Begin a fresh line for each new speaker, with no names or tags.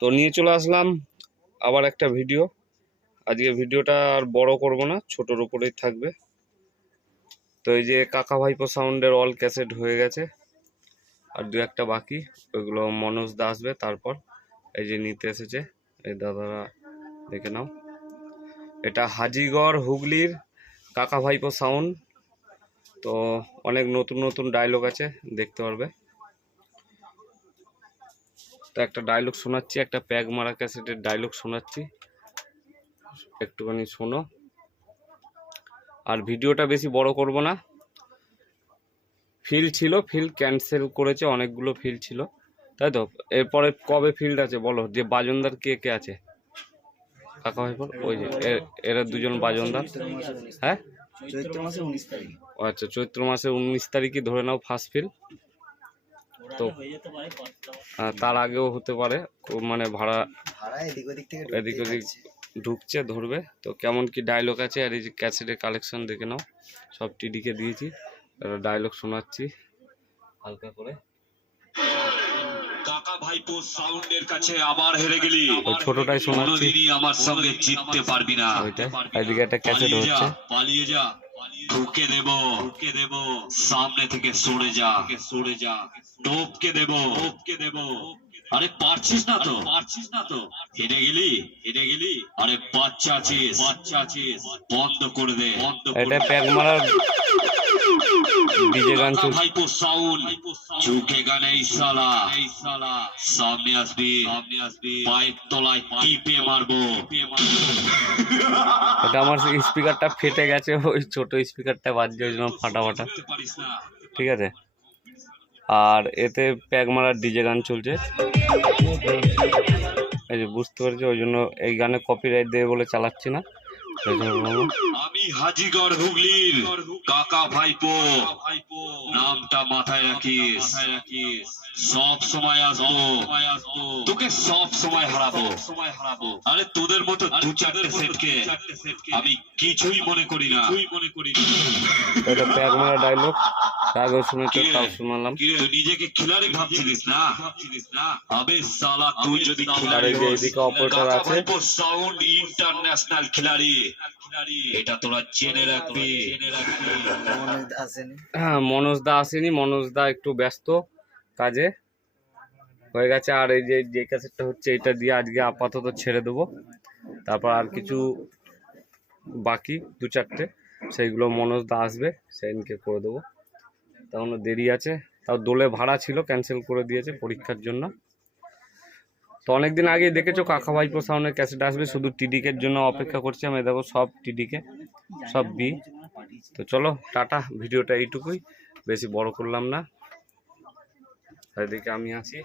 তো নিয়ে চলে আসলাম আবার একটা ভিডিও আজকে ভিডিওটা আর বড় করব না, ছোটোর উপরেই থাকবে। তো এই যে কাকা ভাইপো সাউন্ডের অল ক্যাসেট হয়ে গেছে, আর দু একটা বাকি, ওইগুলো মনোজ দা আসবে তারপর। এই যে নিতে এসেছে, এই দাদারা দেখে নাও। এটা হাজিগড় হুগলির কাকা ভাইপো সাউন্ড। তো অনেক নতুন নতুন ডায়লগ আছে, দেখতে পারবে। তো একটা ডায়লগ শোনাচ্ছি একটা প্যাগ মারা ক্যাসেটের ডায়লগ শোনাচ্ছি। একটুখানি শোনো। আর ভিডিওটা বেশি বড় করব না। ফিল ছিল ফিল্ড ক্যান্সেল করেছে অনেকগুলো ফিল ছিল। তাই তো? এরপরে কবে ফিল্ড আছে বলো? যে বাজনদার কে কে আছে? কাকা ভাই বল। ওই যে এরা দুজন বাজনদার। হ্যাঁ?
চৈত্র উনিশ তারিখ।
আচ্ছা চৈত্র মাসের উনিশ তারিখে ধরে নাও ফার্স্ট ফিল্ড তো তার আগেও হতে পারে মানে ভাড়া
ভাড়া এদিক ওদিক থেকে
এদিক ওদিক ঢুকছে ধরবে। তো কেমন কি ডায়লগ আছে? আর এই যে ক্যাসেটের কালেকশন দেখে নাও। সব টিডিকে দিয়েছি। ডায়লগ শোনাচ্ছি। হালকা করে।
কাকা ভাইপো সাউন্ডের কাছে আবার হেরে গেলি।
ছোটটাই শোনাচ্ছি।
আমার সঙ্গে জিততে পারবি না।
এদিকে একটা ক্যাসেট হচ্ছে।
পালিয়ে যা। ঢুকে দেব। ঢুকে দেব সামনে থেকে সরে যা। সরে যা টপকে দেব। টপকে দেব আরে পারছিস না তো? পারছিস না তো হেরে গেলি? হেরে গেলি আরে বাচ্চা আছিস। বাচ্চা আছিস বন্ধ করে দে। বন্ধ করে
এটা
দে।
প্যাক মারার ডিজে গান
গানে সামনে আসবি। পায়ের তলায় টিপে মারবো।
এটা আমার স্পিকারটা ফেটে গেছে ওই ছোট স্পিকারটা বাজছে ওই জন্য ফাটা ফাটা ঠিক আছে। আর এতে প্যাক মারার ডিজে গান চলছে। এই যে বুঝতে পারছি ওই জন্য এই গানে কপিরাইট দেবে বলে চালাচ্ছি না।
আমি হাজিগড় হুগলির কাকা ভাইপো। নামটা মাথায় রাখিস। সব সময় আসব। তোকে সব সময় হারাবো। আরে তোদের মতো দু চারটে সেটকে আমি কিছুই মনে করি না। মনে করি
এটা প্যাক ডায়লগ আগেও শুনেছি তাও শোনালাম।
কিরে তুই নিজেকে খিলাড়ি ভাবছিলিস না? আবে সালা তুই যদি খিলাড়ি
যে এদিকে অপারেটর আছে।
সাউন্ড ইন্টারন্যাশনাল খিলাড়ি। এটা তোরা জেনে রাখবি।
হ্যাঁ মনোজ দা আসেনি মনোজ দা একটু ব্যস্ত কাজে। হয়ে গেছে আর এই যে যে ক্যাসেটটা হচ্ছে এটা দিয়ে আজকে আপাতত ছেড়ে দেবো। তারপর আর কিছু বাকি দু চারটে সেইগুলো মনোজ দা আসবে সেদিনকে করে দেবো। তখনও দেরি আছে। তাও দোলে ভাড়া ছিল ক্যান্সেল করে দিয়েছে পরীক্ষার জন্য। তো অনেকদিন আগে দেখেছ কাকা ভাইপো সাউন্ডের ক্যাসেট আসবে, শুধু টিডিকের জন্য অপেক্ষা করছি আমি। দেখো সব টিডিকে সব বি তো চলো, টাটা, ভিডিওটা এইটুকুই। বেশি বড় করলাম না। এদিকে আমি আছি।